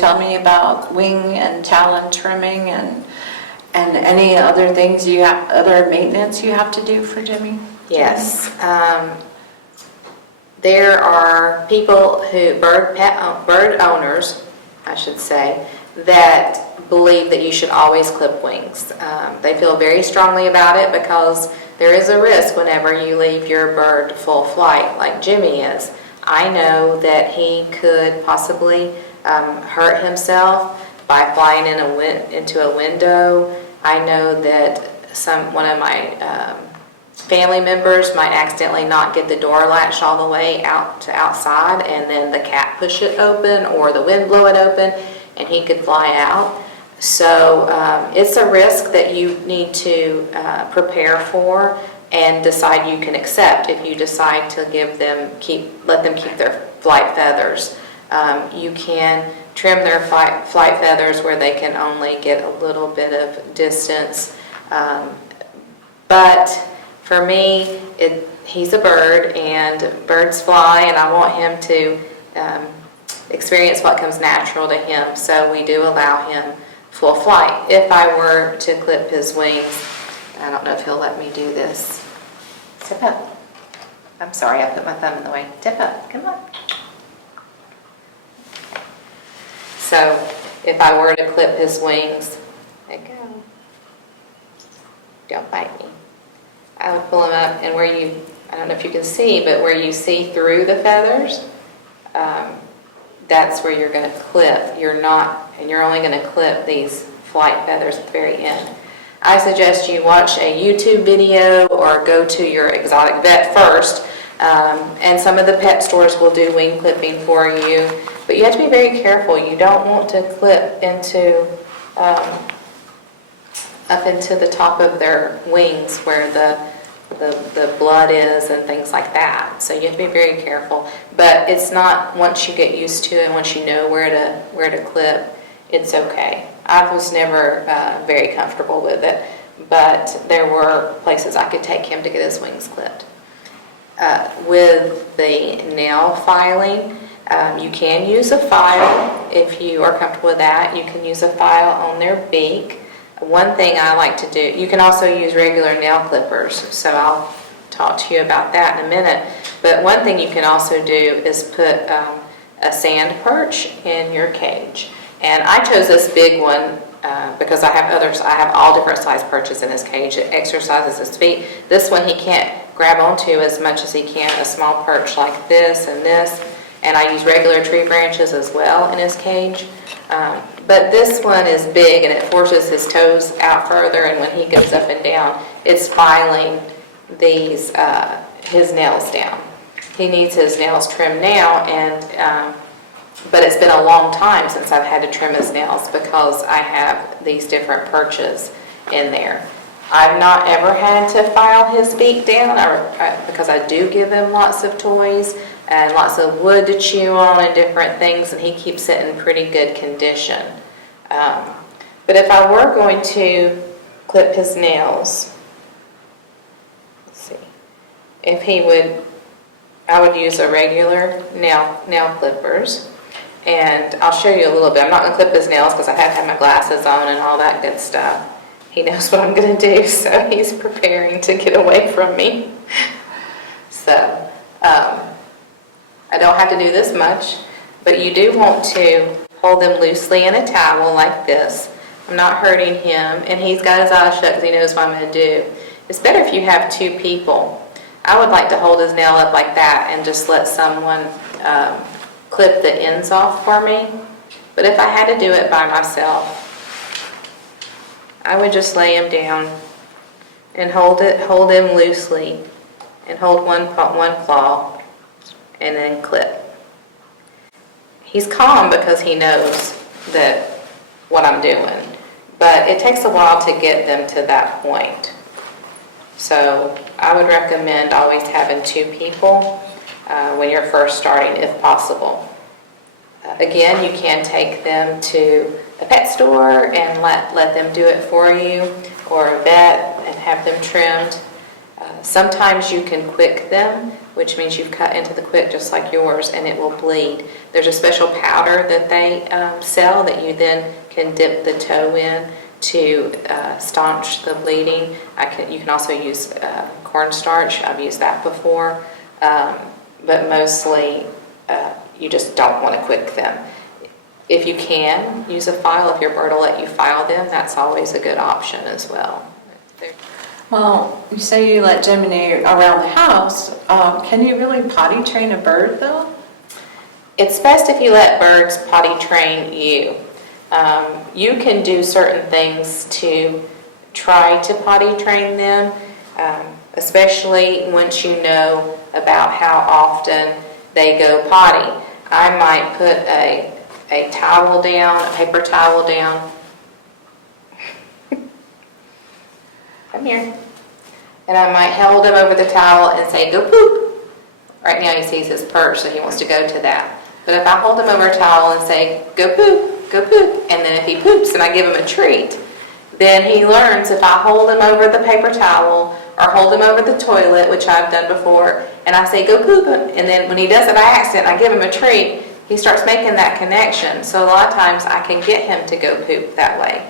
tell me about wing and talon trimming and any other things other maintenance you have to do for Jimmy? Yes. There are people bird owners, I should say, that believe that you should always clip wings. They feel very strongly about it because there is a risk whenever you leave your bird full flight, like Jimmy is. I know that he could possibly hurt himself by flying into a window. I know that one of my family members might accidentally not get the door latch all the way out to outside, and then the cat push it open or the wind blow it open, and he could fly out. So it's a risk that you need to prepare for and decide you can accept if you decide to let them keep their flight feathers. You can trim their flight feathers where they can only get a little bit of distance, but for me, he's a bird, and birds fly, and I want him to experience what comes natural to him, so we do allow him full flight. If I were to clip his wings, I don't know if he'll let me do this. Tip up. I'm sorry, I put my thumb in the way. Tip up. Come on. So if I were to clip his wings, there you go. Don't bite me. I would pull them up, and I don't know if you can see, but where you see through the feathers, that's where you're going to clip. You're only going to clip these flight feathers at the very end. I suggest you watch a YouTube video or go to your exotic vet first, and some of the pet stores will do wing clipping for you, but you have to be very careful. You don't want to clip up into the top of their wings where the blood is and things like that. So you have to be very careful. But it's not, once you get used to it and once you know where to clip, it's okay. I was never very comfortable with it, but there were places I could take him to get his wings clipped. With the nail filing, you can use a file if you are comfortable with that. You can use a file on their beak. One thing I like to do, you can also use regular nail clippers, so I'll talk to you about that in a minute. But one thing you can also do is put a sand perch in your cage. And I chose this big one because I have all different size perches in his cage. It exercises his feet. This one he can't grab onto as much as he can a small perch like this and this. And I use regular tree branches as well in his cage. But this one is big, and it forces his toes out further, and when he goes up and down, it's filing his nails down. He needs his nails trimmed now, but it's been a long time since I've had to trim his nails because I have these different perches in there. I've not ever had to file his beak down because I do give him lots of toys and lots of wood to chew on and different things, and he keeps it in pretty good condition. But if I were going to clip his nails, let's see, I would use a regular nail clippers, and I'll show you a little bit. I'm not going to clip his nails because I have to have my glasses on and all that good stuff. He knows what I'm going to do, so he's preparing to get away from me. So, I don't have to do this much, but you do want to hold them loosely in a towel like this. I'm not hurting him, and he's got his eyes shut because he knows what I'm going to do. It's better if you have two people. I would like to hold his nail up like that and just let someone clip the ends off for me. But if I had to do it by myself, I would just lay him down and hold him loosely and hold one claw and then clip. He's calm because he knows that what I'm doing, but it takes a while to get them to that point. So I would recommend always having two people when you're first starting, if possible. Again, you can take them to a pet store and let them do it for you, or a vet and have them trimmed. Sometimes you can quick them, which means you've cut into the quick just like yours, and it will bleed. There's a special powder that they sell that you then can dip the toe in to staunch the bleeding. You can also use cornstarch. I've used that before, but mostly you just don't want to quick them. If you can use a file, if your bird will let you file them, that's always a good option as well. Well, you say you let Jiminy around the house. Can you really potty train a bird, though? It's best if you let birds potty train you. You can do certain things to try to potty train them, especially once you know about how often they go potty. I might put a towel down, a paper towel down. Come here. And I might hold him over the towel and say, go poop. Right now he sees his perch, so he wants to go to that. But if I hold him over a towel and say, go poop, and then if he poops and I give him a treat, then he learns if I hold him over the paper towel or hold him over the toilet, which I've done before, and I say, go poop, and then when he does it by accident, I give him a treat, he starts making that connection. So a lot of times I can get him to go poop that way.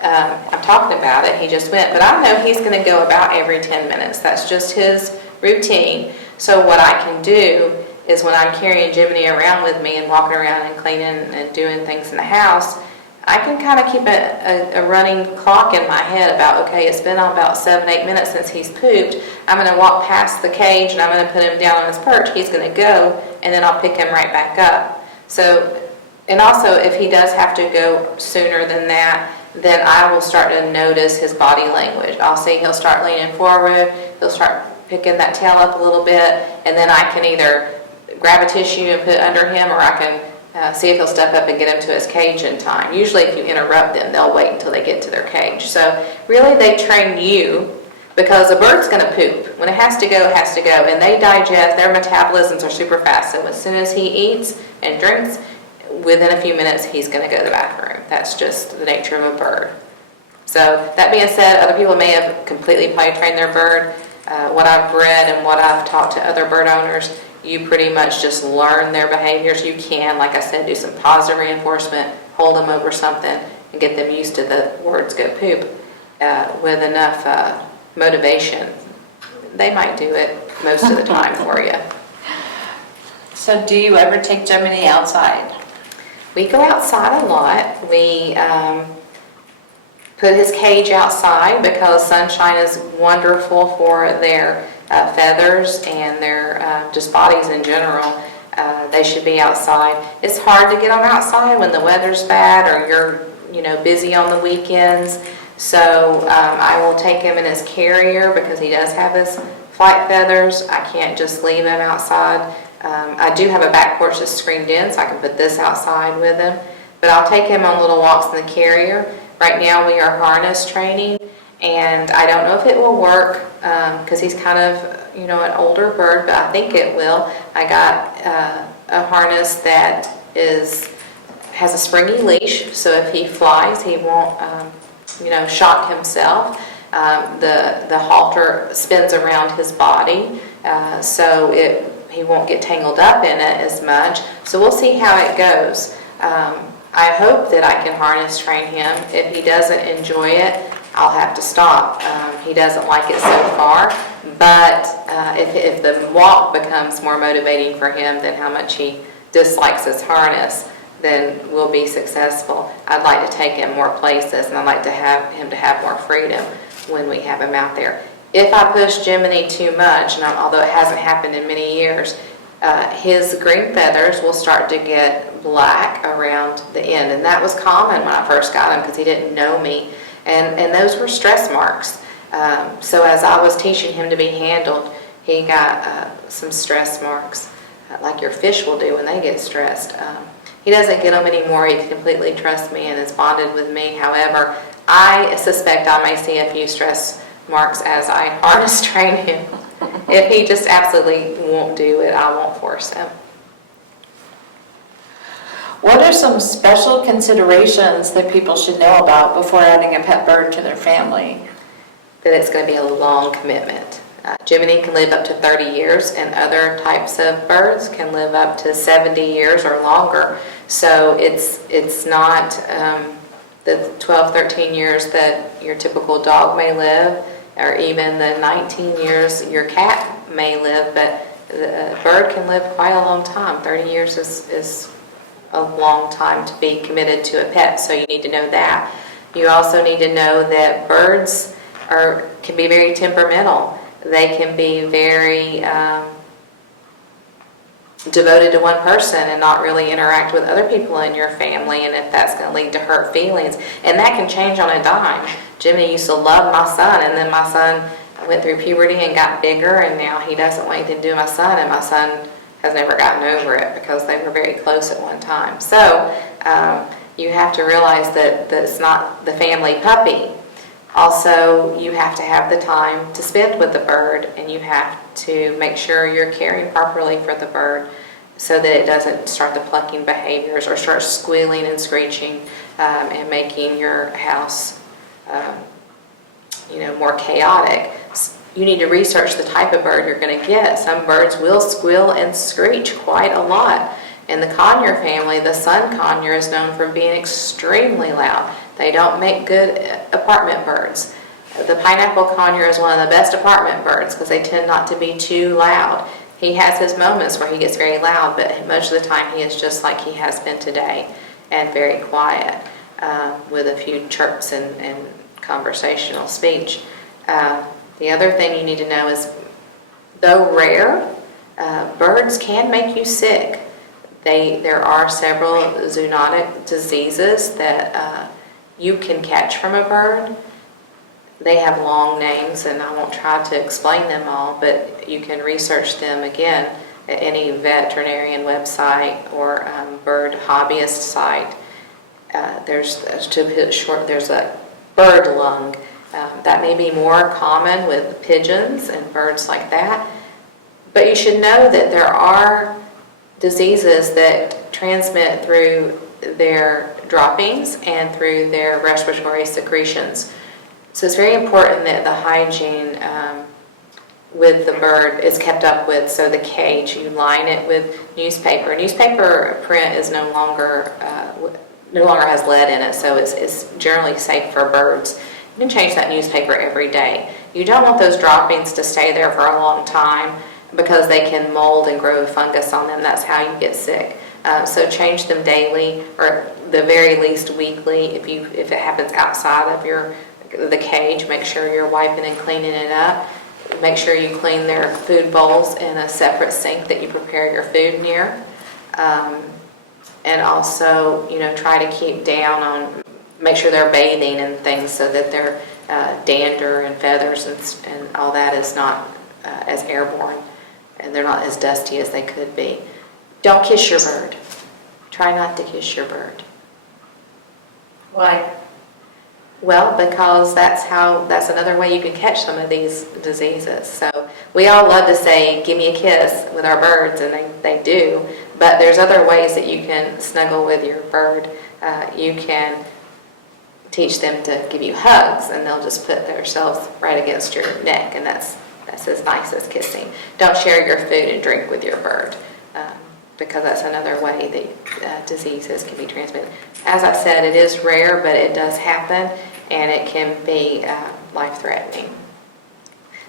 I'm talking about it, he just went, but I know he's going to go about every 10 minutes. That's just his routine. So what I can do is when I'm carrying Jiminy around with me and walking around and cleaning and doing things in the house, I can kind of keep a running clock in my head about, okay, it's been about 7-8 minutes since he's pooped. I'm going to walk past the cage and I'm going to put him down on his perch. He's going to go, and then I'll pick him right back up. So, and also if he does have to go sooner than that, then I will start to notice his body language. I'll see he'll start leaning forward, he'll start picking that tail up a little bit, and then I can either grab a tissue and put it under him, or I can see if he'll step up and get him to his cage in time. Usually if you interrupt them, they'll wait until they get to their cage. So really they train you, because a bird's going to poop. When it has to go, it has to go. And they digest, their metabolisms are super fast. So as soon as he eats and drinks, within a few minutes he's going to go to the bathroom. That's just the nature of a bird. So that being said, other people may have completely potty trained their bird. What I've read and what I've talked to other bird owners, you pretty much just learn their behaviors. You can, like I said, do some positive reinforcement, hold them over something, and get them used to the words go poop. With enough motivation, they might do it most of the time for you. So do you ever take Jiminy outside? We go outside a lot. We put his cage outside because sunshine is wonderful for their feathers and their just bodies in general. They should be outside. It's hard to get them outside when the weather's bad or you're busy on the weekends. So I will take him in his carrier because he does have his flight feathers. I can't just leave him outside. I do have a back porch that's screened in, so I can put this outside with him. But I'll take him on little walks in the carrier. Right now we are harness training, and I don't know if it will work because he's kind of, an older bird, but I think it will. I got a harness that has a springy leash, so if he flies, he won't, shock himself. The halter spins around his body, so he won't get tangled up in it as much. So we'll see how it goes. I hope that I can harness train him. If he doesn't enjoy it, I'll have to stop. He doesn't like it so far, but if the walk becomes more motivating for him than how much he dislikes his harness, then we'll be successful. I'd like to take him more places, and I'd like to have him to have more freedom when we have him out there. If I push Jiminy too much, and although it hasn't happened in many years, his green feathers will start to get black around the end. And that was common when I first got him because he didn't know me. And those were stress marks. So as I was teaching him to be handled, he got some stress marks, like your fish will do when they get stressed. He doesn't get them anymore. He completely trusts me and is bonded with me. However, I suspect I may see a few stress marks as I harness train him. If he just absolutely won't do it, I won't force him. What are some special considerations that people should know about before adding a pet bird to their family? That it's going to be a long commitment. Jiminy can live up to 30 years, and other types of birds can live up to 70 years or longer. So it's not the 12, 13 years that your typical dog may live, or even the 19 years your cat may live, but a bird can live quite a long time. 30 years is a long time to be committed to a pet, so you need to know that. You also need to know that birds can be very temperamental. They can be very devoted to one person and not really interact with other people in your family, and if that's going to lead to hurt feelings. And that can change on a dime. Jimmy used to love my son, and then my son went through puberty and got bigger, and now he doesn't want anything to do with my son, and my son has never gotten over it because they were very close at one time. So you have to realize that it's not the family puppy. Also, you have to have the time to spend with the bird, and you have to make sure you're caring properly for the bird so that it doesn't start the plucking behaviors or start squealing and screeching and making your house more chaotic. You need to research the type of bird you're going to get. Some birds will squeal and screech quite a lot. In the conure family, the sun conure is known for being extremely loud. They don't make good apartment birds. The pineapple conure is one of the best apartment birds because they tend not to be too loud. He has his moments where he gets very loud, but most of the time he is just like he has been today, and very quiet with a few chirps and conversational speech. The other thing you need to know is, though rare, birds can make you sick. There are several zoonotic diseases that you can catch from a bird. They have long names, and I won't try to explain them all, but you can research them again at any veterinarian website or bird hobbyist site. There's a bird lung. That may be more common with pigeons and birds like that. But you should know that there are diseases that transmit through their droppings and through their respiratory secretions. So it's very important that the hygiene with the bird is kept up with. So the cage, you line it with newspaper. Newspaper print is no longer has lead in it, so it's generally safe for birds. You can change that newspaper every day. You don't want those droppings to stay there for a long time because they can mold and grow fungus on them. That's how you get sick. So change them daily, or the very least weekly. If it happens outside of the cage, make sure you're wiping and cleaning it up. Make sure you clean their food bowls in a separate sink that you prepare your food near. And also, try to keep down on, make sure they're bathing and things so that their dander and feathers and all that is not as airborne, and they're not as dusty as they could be. Don't kiss your bird. Try not to kiss your bird. Why? Well, because that's another way you can catch some of these diseases. So we all love to say, give me a kiss with our birds, and they do. But there's other ways that you can snuggle with your bird. You can teach them to give you hugs, and they'll just put themselves right against your neck, and that's as nice as kissing. Don't share your food and drink with your bird, because that's another way that diseases can be transmitted. As I said, it is rare, but it does happen, and it can be life-threatening.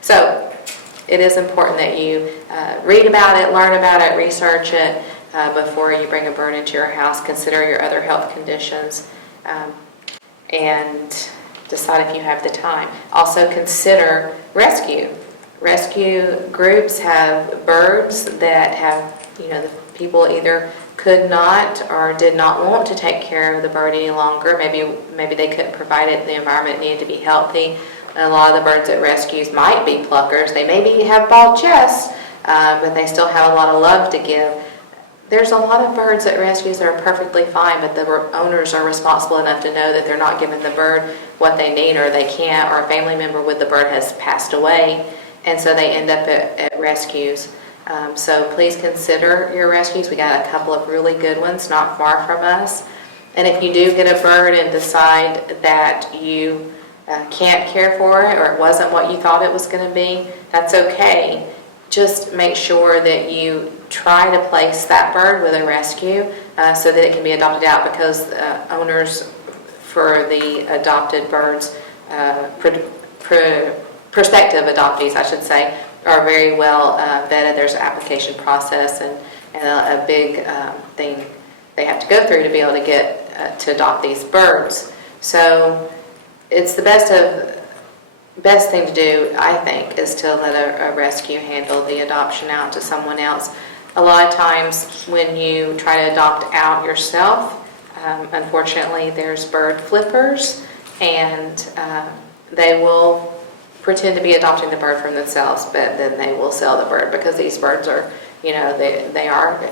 So it is important that you read about it, learn about it, research it before you bring a bird into your house. Consider your other health conditions and decide if you have the time. Also consider rescue. Rescue groups have birds that have, the people either could not or did not want to take care of the bird any longer. Maybe they couldn't provide it, the environment needed to be healthy. A lot of the birds at rescues might be pluckers. They maybe have bald chests, but they still have a lot of love to give. There's a lot of birds at rescues that are perfectly fine, but the owners are responsible enough to know that they're not giving the bird what they need, or they can't, or a family member with the bird has passed away, and so they end up at rescues. So please consider your rescues. We got a couple of really good ones not far from us. And if you do get a bird and decide that you can't care for it, or it wasn't what you thought it was going to be, that's okay. Just make sure that you try to place that bird with a rescue so that it can be adopted out, because owners for the adopted birds, prospective adoptees, I should say, are very well vetted. There's an application process and a big thing they have to go through to be able to get to adopt these birds. So it's the best thing to do, I think, is to let a rescue handle the adoption out to someone else. A lot of times when you try to adopt out yourself, unfortunately there's bird flippers, and they will pretend to be adopting the bird from themselves, but then they will sell the bird, because these birds are, they are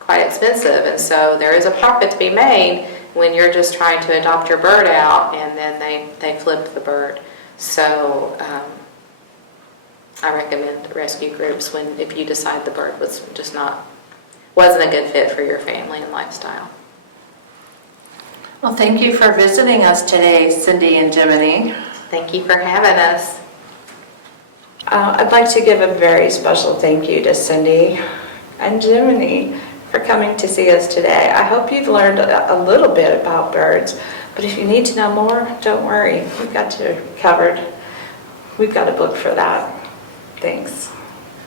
quite expensive, and so there is a profit to be made when you're just trying to adopt your bird out and then they flip the bird. So I recommend rescue groups if you decide the bird wasn't a good fit for your family and lifestyle. Well, thank you for visiting us today, Cindy and Jiminy. Thank you for having us. I'd like to give a very special thank you to Cindy and Jiminy for coming to see us today. I hope you've learned a little bit about birds, but if you need to know more, don't worry. We've got you covered. We've got a book for that. Thanks.